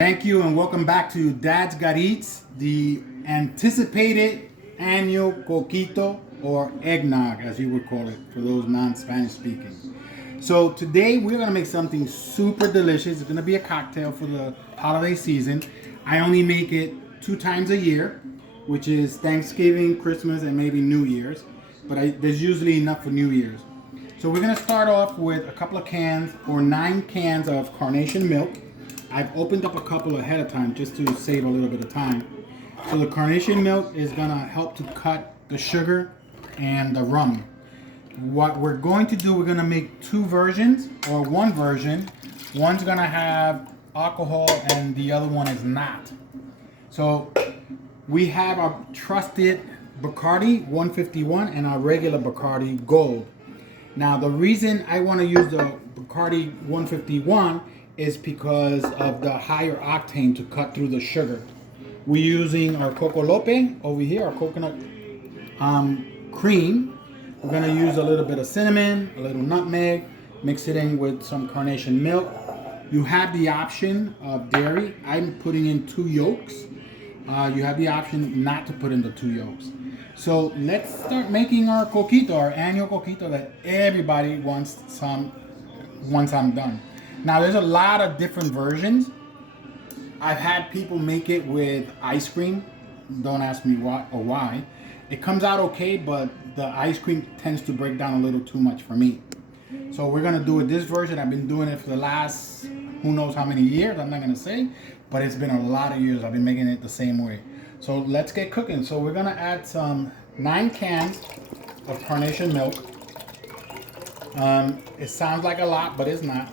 Thank you and welcome back to Dad's Got Eats, the anticipated annual Coquito or Eggnog, as you would call it, for those non-Spanish speaking. So today we're gonna make something super delicious. It's gonna be a cocktail for the holiday season. I only make it 2 times a year, which is Thanksgiving, Christmas, and maybe New Year's. But there's usually enough for New Year's. So we're gonna start off with a couple of cans or 9 cans of carnation milk. I've opened up a couple ahead of time just to save a little bit of time. So the carnation milk is gonna help to cut the sugar and the rum. What we're going to do, we're gonna make 2 versions or 1 version. One's gonna have alcohol and the other one is not. So we have our trusted Barcardi 151 and our regular Barcardi Gold. Now the reason I wanna use the Barcardi 151 is because of the higher octane to cut through the sugar. We're using our Coco Lope over here, our coconut cream. We're gonna use a little bit of cinnamon, a little nutmeg, mix it in with some carnation milk. You have the option of dairy. I'm putting in 2 yolks. You have the option not to put in the 2 yolks. So let's start making our coquito, our annual coquito that everybody wants some once I'm done. Now there's a lot of different versions. I've had people make it with ice cream. Don't ask me why or why. It comes out okay, but the ice cream tends to break down a little too much for me. So we're gonna do it this version. I've been doing it for the last who knows how many years, I'm not gonna say, but it's been a lot of years I've been making it the same way. So let's get cooking. So we're gonna add some 9 cans of carnation milk. It sounds like a lot, but it's not.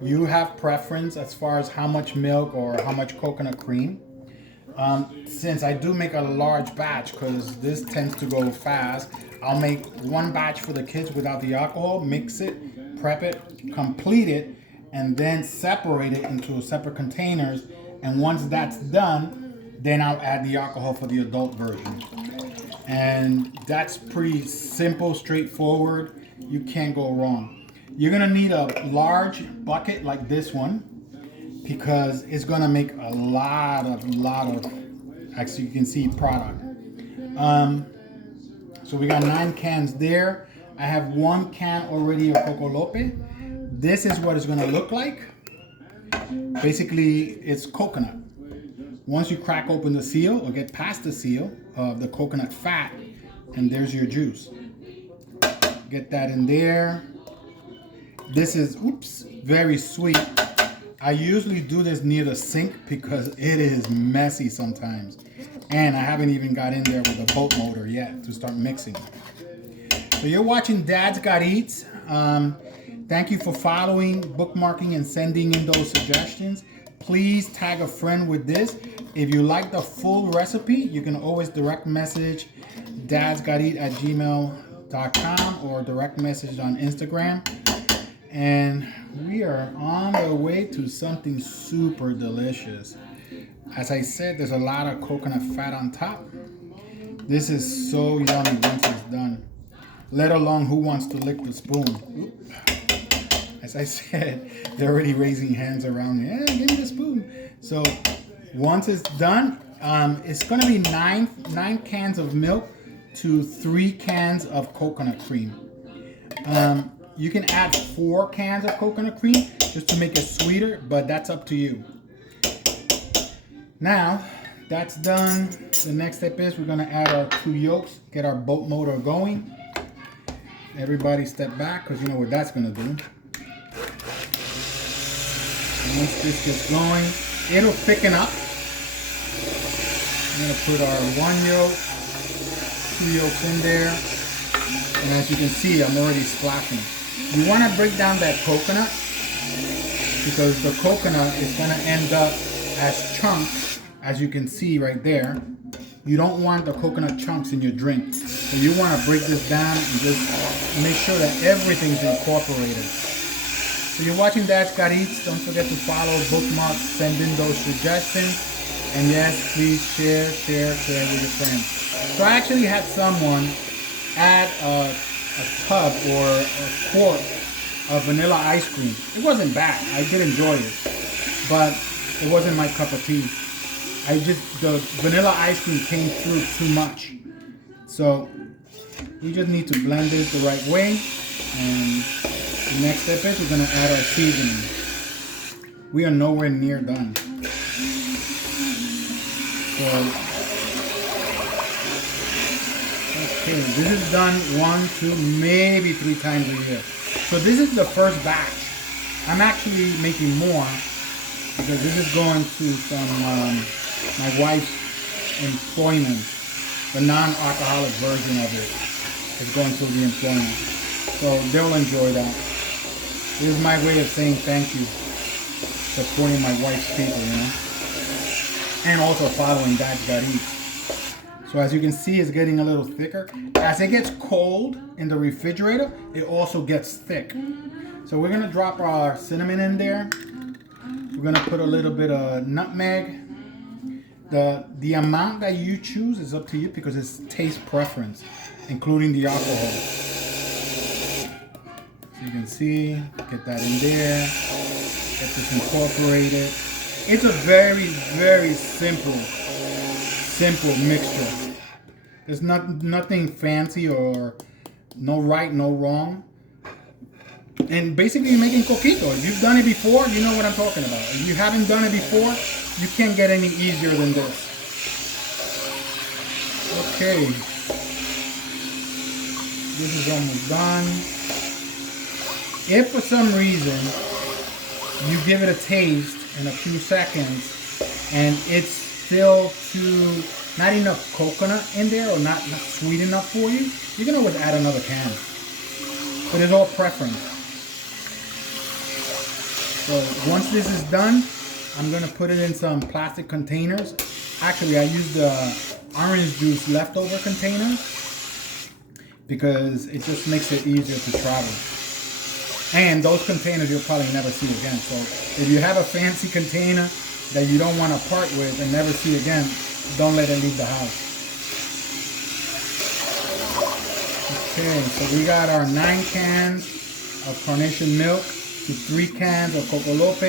You have preference as far as how much milk or how much coconut cream. Since I do make a large batch, because this tends to go fast, I'll make 1 batch for the kids without the alcohol, mix it, prep it, complete it, and then separate it into separate containers. And once that's done, then I'll add the alcohol for the adult version. And that's pretty simple, straightforward. You can't go wrong. You're gonna need a large bucket like this one because it's gonna make a lot of, as you can see, product. So we got 9 cans there. I have 1 can already of Coco Lope. This is what it's gonna look like. Basically, it's coconut. Once you crack open the seal or get past the seal of the coconut fat, and there's your juice. Get that in there. This is, very sweet. I usually do this near the sink because it is messy sometimes. And I haven't even got in there with a boat motor yet to start mixing. So you're watching Dad's Got Eats. Thank you for following, bookmarking, and sending in those suggestions. Please tag a friend with this. If you like the full recipe, you can always direct message dadsgoteat@gmail.com or direct message on Instagram. And we are on the way to something super delicious. As I said, there's a lot of coconut fat on top. This is so yummy once it's done. Let alone who wants to lick the spoon. As I said, they're already raising hands around me. Yeah, give me the spoon. So once it's done, it's gonna be 9 cans of milk to 3 cans of coconut cream. You can add 4 cans of coconut cream just to make it sweeter, but that's up to you. Now, that's done. The next step is we're gonna add our 2 yolks, get our boat motor going. Everybody step back, because you know what that's gonna do. Once this gets going, it'll thicken up. I'm gonna put our 1 yolk, 2 yolks in there. And as you can see, I'm already splashing. You want to break down that coconut because the coconut is going to end up as chunks, as you can see right there. You don't want the coconut chunks in your drink. So you want to break this down and just make sure that everything's incorporated. So you're watching Dad's Got Eats. Don't forget to follow, bookmark, send in those suggestions. And yes, please share with your friends. So I actually had someone add a tub or a quart of vanilla ice cream. It wasn't bad. I did enjoy it. But it wasn't my cup of tea. The vanilla ice cream came through too much. So we just need to blend this the right way. And the next step is we're gonna add our seasoning. We are nowhere near done. So, okay, this is done 1, 2, maybe 3 times a year. So this is the first batch. I'm actually making more because this is going to some my wife's employment. The non-alcoholic version of it is going to the employment. So they'll enjoy that. This is my way of saying thank you. Supporting my wife's people, you know. And also following Dad's Got Eats. So as you can see, it's getting a little thicker. As it gets cold in the refrigerator, it also gets thick. So we're gonna drop our cinnamon in there. We're gonna put a little bit of nutmeg. The amount that you choose is up to you because it's taste preference, including the alcohol. So you can see, get that in there. Get this incorporated. It's a very, very simple mixture. There's nothing fancy or no right, no wrong. And basically you're making coquito. If you've done it before, you know what I'm talking about. If you haven't done it before, you can't get any easier than this. Okay. This is almost done. If for some reason you give it a taste in a few seconds and it's still not enough coconut in there or not sweet enough for you, you can always add another can. But it's all preference. So once this is done, I'm gonna put it in some plastic containers. Actually, I use the orange juice leftover container because it just makes it easier to travel. And those containers you'll probably never see again. So if you have a fancy container that you don't want to part with and never see again, don't let it leave the house. Okay, so we got our 9 cans of carnation milk, to 3 cans of coco lope,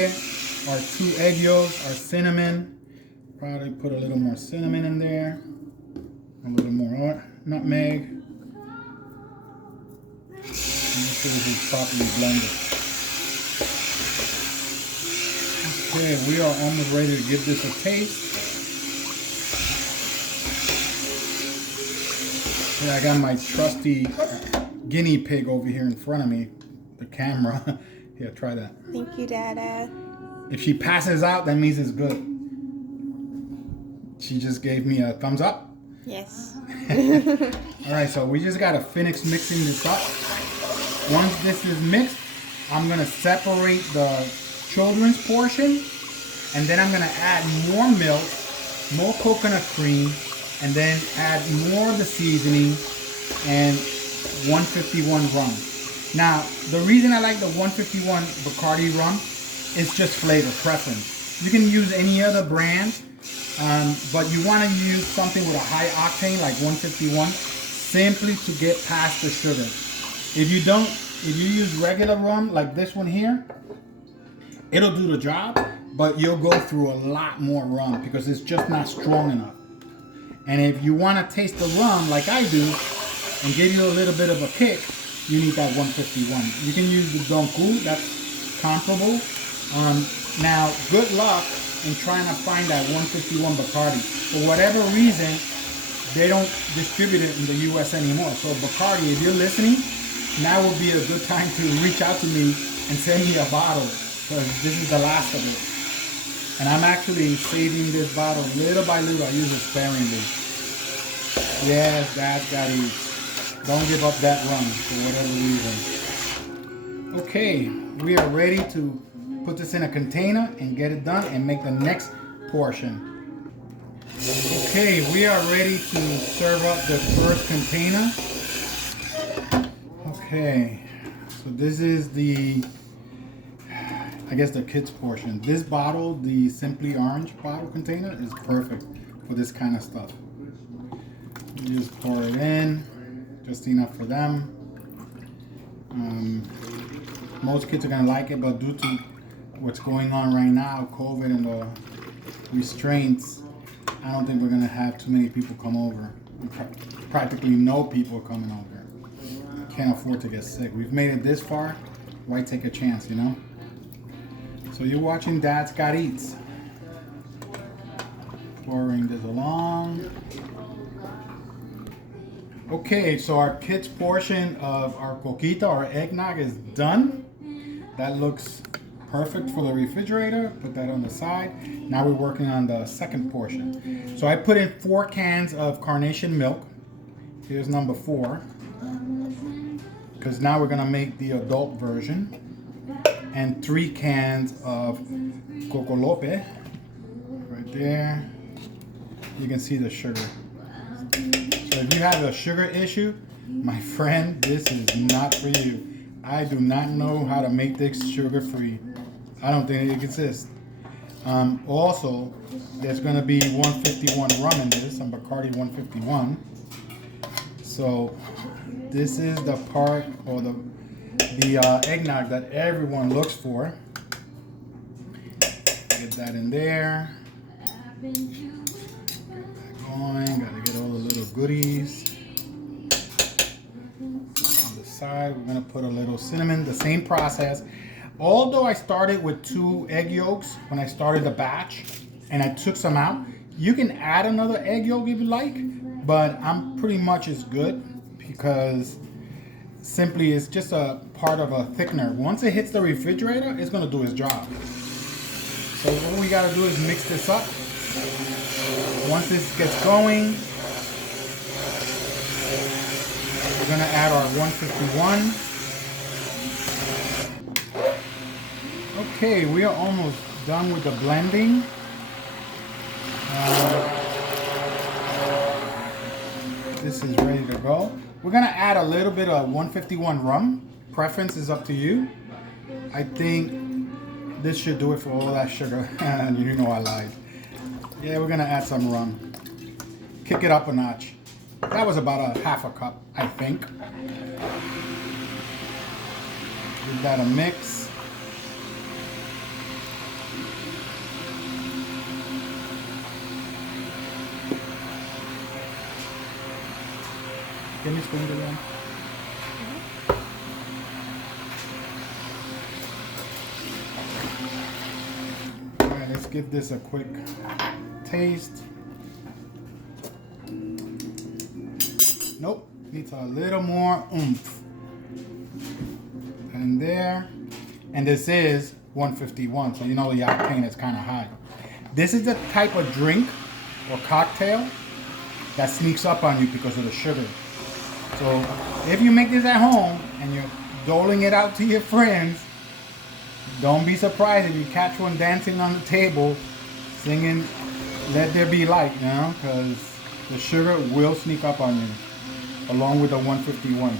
our 2 egg yolks, our cinnamon. Probably put a little more cinnamon in there, a little more nutmeg. Make sure this is properly blended. Okay, we are almost ready to give this a taste. Yeah, I got my trusty guinea pig over here in front of me, the camera. Here, try that. Thank you, Dada. If she passes out, that means it's good. She just gave me a thumbs up. Yes. All right, so we just gotta finish mixing this up. Once this is mixed, I'm gonna separate the children's portion, and then I'm gonna add more milk, more coconut cream, and then add more of the seasoning and 151 rum. Now, the reason I like the 151 Barcardi Rum is just flavor preference. You can use any other brand, but you want to use something with a high octane like 151 simply to get past the sugar. If you use regular rum like this one here, it'll do the job, but you'll go through a lot more rum because it's just not strong enough. And if you want to taste the rum like I do and give you a little bit of a kick, you need that 151. You can use the Don Q, that's comparable. Now, good luck in trying to find that 151 Bacardi. For whatever reason, they don't distribute it in the US anymore. So Bacardi, if you're listening, now would be a good time to reach out to me and send me a bottle, because this is the last of it. And I'm actually saving this bottle little by little. I use it sparingly. Yes, Dad's Got Eats. Don't give up that rum for whatever reason. Okay, we are ready to put this in a container and get it done and make the next portion. Okay, we are ready to serve up the first container. Okay, so this is the, I guess the kids portion. This bottle, the Simply Orange bottle container, is perfect for this kind of stuff. You just pour it in, just enough for them. Most kids are gonna like it, but due to what's going on right now, COVID and the restraints, I don't think we're gonna have too many people come over. Practically no people coming over. Can't afford to get sick. We've made it this far. Why take a chance, you know? So you're watching Dad's Got Eats. Pouring this along. Okay, so our kids' portion of our coquito, our eggnog, is done. That looks perfect for the refrigerator. Put that on the side. Now we're working on the second portion. So I put in 4 cans of carnation milk. Here's number 4. Because now we're gonna make the adult version. And 3 cans of cocolope. Right there. You can see the sugar. So if you have a sugar issue, my friend, this is not for you. I do not know how to make this sugar free. I don't think it exists. Also, there's going to be 151 rum in this, some Barcardi 151. So this is the part, or the eggnog that everyone looks for. Get that in there. Gotta get all the little goodies. On the side, we're gonna put a little cinnamon, the same process. Although I started with 2 egg yolks when I started the batch, and I took some out, you can add another egg yolk if you like, but I'm pretty much as good because simply it's just a part of a thickener. Once it hits the refrigerator, it's gonna do its job. So what we gotta do is mix this up. Once this gets going, we're gonna add our 151. Okay, we are almost done with the blending. This is ready to go. We're gonna add a little bit of 151 rum. Preference is up to you. I think this should do it for all that sugar. And you know I lied. Yeah, we're gonna add some rum. Kick it up a notch. That was about a half a cup, I think. Give that a mix. Give me a spoon again. All right, let's give this a quick taste. Nope, needs a little more oomph. And there. And this is 151, so you know the octane is kind of high. This is the type of drink or cocktail that sneaks up on you because of the sugar. So if you make this at home and you're doling it out to your friends, don't be surprised if you catch one dancing on the table singing Let There Be Light, you know, because the sugar will sneak up on you along with the 151.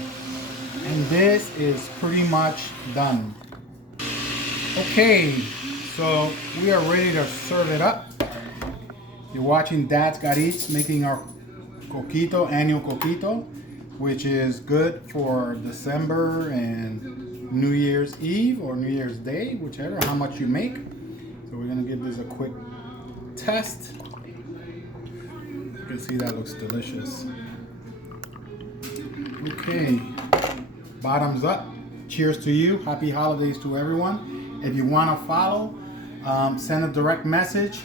And this is pretty much done. Okay, so we are ready to serve it up. You're watching Dad's Got Eats making our coquito, annual coquito, which is good for December and New Year's Eve or New Year's Day, whichever, how much you make. So we're gonna give this a quick test. You can see that looks delicious. Okay, bottoms up. Cheers to you. Happy holidays to everyone. If you want to follow, send a direct message.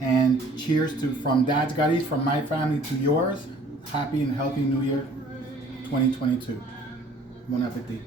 And cheers to from Dad's Got Eats, from my family to yours. Happy and healthy New Year 2022. Bon appetit.